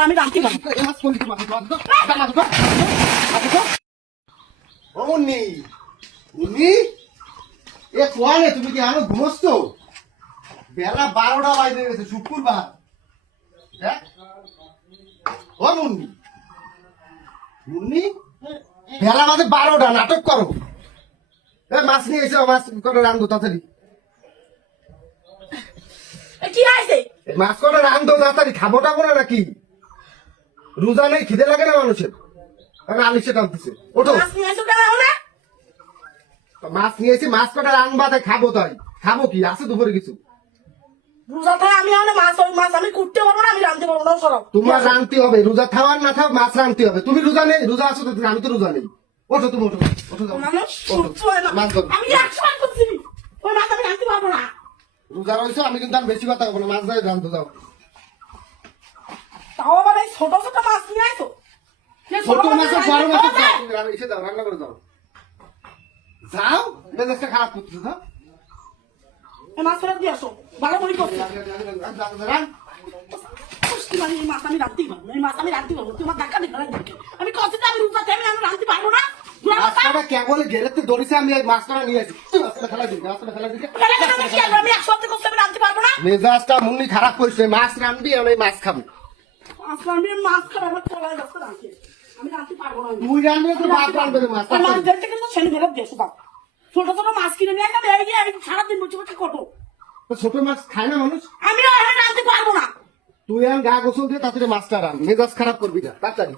আমি রাখতে তুমি কি আরো ঘুমোচ্ছ? বেলা 12টা বাজে গেছে, শুক্রবার। ও মুন্নি, মুন্নি বেলা বাজে 12টা, নাটক করো। মাছ নিয়ে এসে মাছ করে রান্ধো তাড়াতাড়ি। কি আছে মাছ করে রান্ধো তাড়াতাড়ি, খাবো টাবো না নাকি? রোজা নেই, খিদে লাগে না মানুষের? আলিশে টানতেছে, ওঠো। মাছ নিয়েছি, মাছ কটা রান্না তাই খাবো। তাই খাবো কি আছে দুপুরে কিছু? রোজা থাকে আমি মাছ আমি করতে পারবো না, আমি রাঁধতে পারবো না। সরব তোমার রাঁধতে হবে, রোজা খাওয়ার না খাও মাছ রাঁধতে হবে। তুমি রোজা নেই, রোজা আছো তো? আমি তো রোজা নেই। ওঠো তুমি, ওঠো ওঠো, যাও মাছ ধরো। আমি 100 করছি, ওই মাছ আমি রাঁধতে পারবো না। রোজা রয়েছো, আমি কিন্তু আর বেশি কথা বলবো না। মাছ ধরে রাঁধতে যাও। তাও আবার এই ছোট ছোট মাছ নিয়ে আইতো। ছোট মাছ বড় মাছ এসে দাও, রান্না করে দাও। যাও, মেজাজটা খারাপ করতেছো। যাও, মাছ ফেরত দিয়ে আসো, ভালো করে করছি। এই মাছ আমি রাঁধতেই পারবো না, এই মাছ আমি রাঁধতে পারবো। তোমার দেখা দেখে আমি কষ্ট আমি রোজা খাই, আমি রাঁধতে পারবো না। মাছটা কেবল ঘেরেতে ধরেছে, আমি এই মাছটা নিয়ে আসি। মাছটা খেলা দিই, মাছটা খেলা দিই। আমি 1 সপ্তাহ করছি, আমি রাঁধতে পারবো না। মেজাজটা মুন্নি খারাপ করেছে। মাছ রাঁধবি, আমি মাছ খাবো। মাছ রাঁধবি, মাছ খাবো, আমার চলায় যাচ্ছে রাঁধতে। আমি রাঁধতে পারবো না। তুই রাঁধবে তো মাছ রাঁধবে না। মাছ ধরতে কিন্তু ছেলে ফেরত দিয়ে দাও। ছোট ছোট মাছ কিনে নিয়ে আসলে এই সারাদিন বসে বসে কটো। ছোট মাছ খায় না মানুষ। আমি রাঁধতে পারবো না। তুই আর গা গোসল দিয়ে তাড়াতাড়ি মাছটা রান, মেজাজ খারাপ করবি না তাড়াতাড়ি।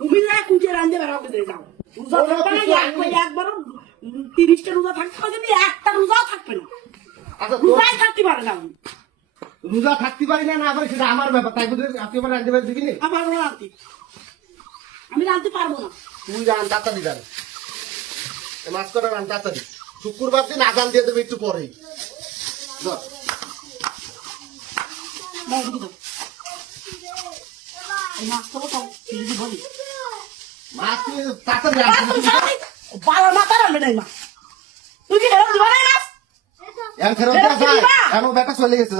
তুমি না কুচে রাঁধতে বেরোতে যাও। রোজা থাকবে না, একবারও 30টা রোজা থাকতে পারে, কিন্তু একটা রোজাও থাকবে না। আচ্ছা, রোজাই থাকতে পারে না। রোজা থাকতে পারি না না পারি সেটা আমার ব্যাপার। তাই বলে আপনি আমার রাঁধতে পারি দেখিনি। আমার রাঁধতে আমি রাঁধতে পারবো না। তুই রান, তাড়াতাড়ি রান। মাছ কটা রান তাড়াতাড়ি। শুক্রবার দিন আজান দিয়ে দেবে একটু পরেই। মাছ তাড়াতাড়ি রান। মাথা রান্না নাই মা, তুই কি ফেরত দিবা না মাছ? ফেরত দেওয়া যায়? এমন ব্যাপার চলে গেছে।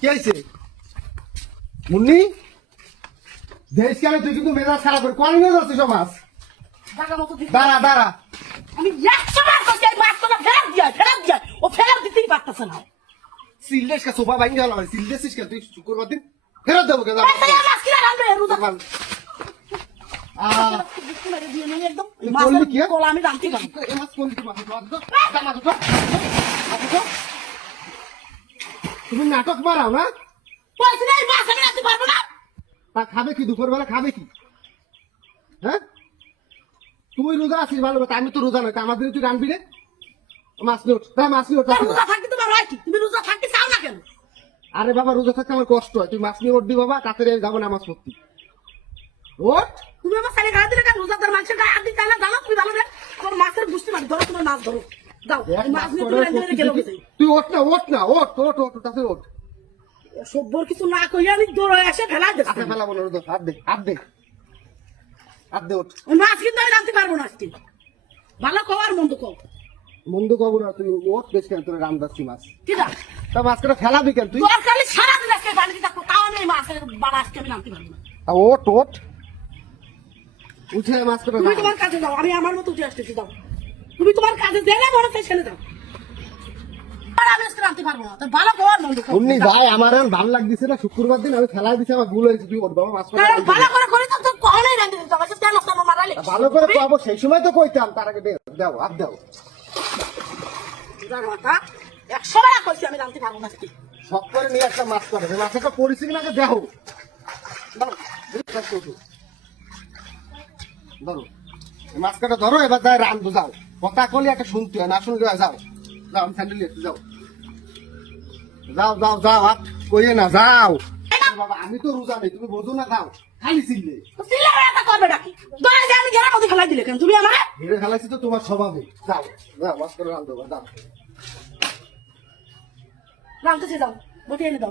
কি হয়েছে মুন্নি? দেশ কেন তুই কিন্তু মেজাজ খারাপ করে কোন নিয়ে যাচ্ছিস মাছ? দাঁড়া দাঁড়া, আমি 100 বার করছি মাছ তোলা ফেরত দিয়া ও ফেরত দিতেই পারতেছে না। সিলডেস কা সোফা ভাঙি গেল। সিলডেসিস কে তুই শুক্রবার দিন ফেরত দেবো কেন? মাছ কিনা রাখবে রোজা আমি রাঁধতে পারবো। তুমি নাটক মারাও না? মাছ আমি রাঁধতে পারবো না। তা খাবে কি দুপুর বেলা? খাবে কি? হ্যাঁ, তুই রোজা আছিস ভালো কথা, আমি তো রোজা নয়। আমার দিনে তুই রানবি রে? মাছ নিয়ে ওঠ, মাছ নিয়ে ওঠ। রোজা থাকতে তোমার হয় কি? তুমি রোজা থাকতে চাও না কেন? আরে বাবা, রোজা থাকতে আমার কষ্ট হয়। তুই মাছ নিয়ে উঠবি বাবা, তাড়াতাড়ি যাবো নামাজ পড়তে। ওঠ। তুমি আমার ছেলে গায়ে দিলে কেন? রোজাদার মানুষের গায়ে হাত দিতে না, জানো তুমি ভালো করে। তোমার মাছের বুঝতে পারি, ধরো তোমার মাছ ধরো, যাও মাছ নিয়ে তুমি রাঁধতে গেলে তুই ওঠ না, ওঠ না, ওঠ ওঠ ওঠ, তাড়াতাড়ি ওঠ। সভ্যর কিছু না কইয়া আমি দৌড়ে এসে ফেলা দিচ্ছি। আচ্ছা ফেলা বলো, হাত দে হাত দে হাত দে, ওঠ। মাছ কিন্তু আমি রাঁধতে পারবো না আজকে। ভালো কও আর মন্দ কও। মন্দ কব না, তুই ওঠ। বেশ কেন তোর রাম যাচ্ছি মাছ? ঠিক আছে, তা মাছ করে ফেলাবি কেন তুই? তোর খালি সারাদিন আজকে বাড়িতে থাকবো, তাও আমি মাছের বাড়া আজকে আমি রাঁধতে পারবো না। ওঠ ওঠ, উঠে মাছ করে। তুমি তোমার কাজে যাও, আমি আমার মতো উঠে আসতেছি। যাও তুমি তোমার কাজে গেলে মনে চাই ছেলে যাও। আমি আজকে রাঁধতে পারবো না। তোর ভালো কও আর মন্দ কও। উনি ভাই, আমার আর ভালো লাগতেছে না। শুক্রবার দিন আমি ফেলাই দিছি, আমার ভুল হয়েছে। তুই ওঠ বাবা, মাছ করে। ভালো করে করে তো কখনোই রাঁধতে দিতে হবে। কেন কেন মারালে? ভালো করে পাবো, সেই সময় তো কইতাম। তার আগে দাও, হাত দাও। 100 বার কইছি আমি রাঁধতে পারবো না আজকে। সব করে নিয়ে একটা মাছ করে। মাছ একটা পরিস্থিতি না, দেখো ধরো মাছ কাটা ধরো। এবার যাই রান্ধো, যাও। কথা কলি একটা শুনতে হয়, না শুনতে হয়। যাও যাও, আমি স্যান্ডেল নিয়ে যাও। যাও যাও যাও, হাত কইয়ে না, যাও বাবা। আমি তো রোজা নেই, তুমি বোঝো না। যাও, খালি চিল্লে করবে নাকি? দোয়া যে আমি ঘেরা মধ্যে ফেলাই দিলে কেন তুমি আমার? ঘিরে ফেলাইছি তো তোমার স্বভাবে। যাও যাও, মাছ করে রান্ধো, যাও। রাঁধতেছে, যাও বসে এনে দাও।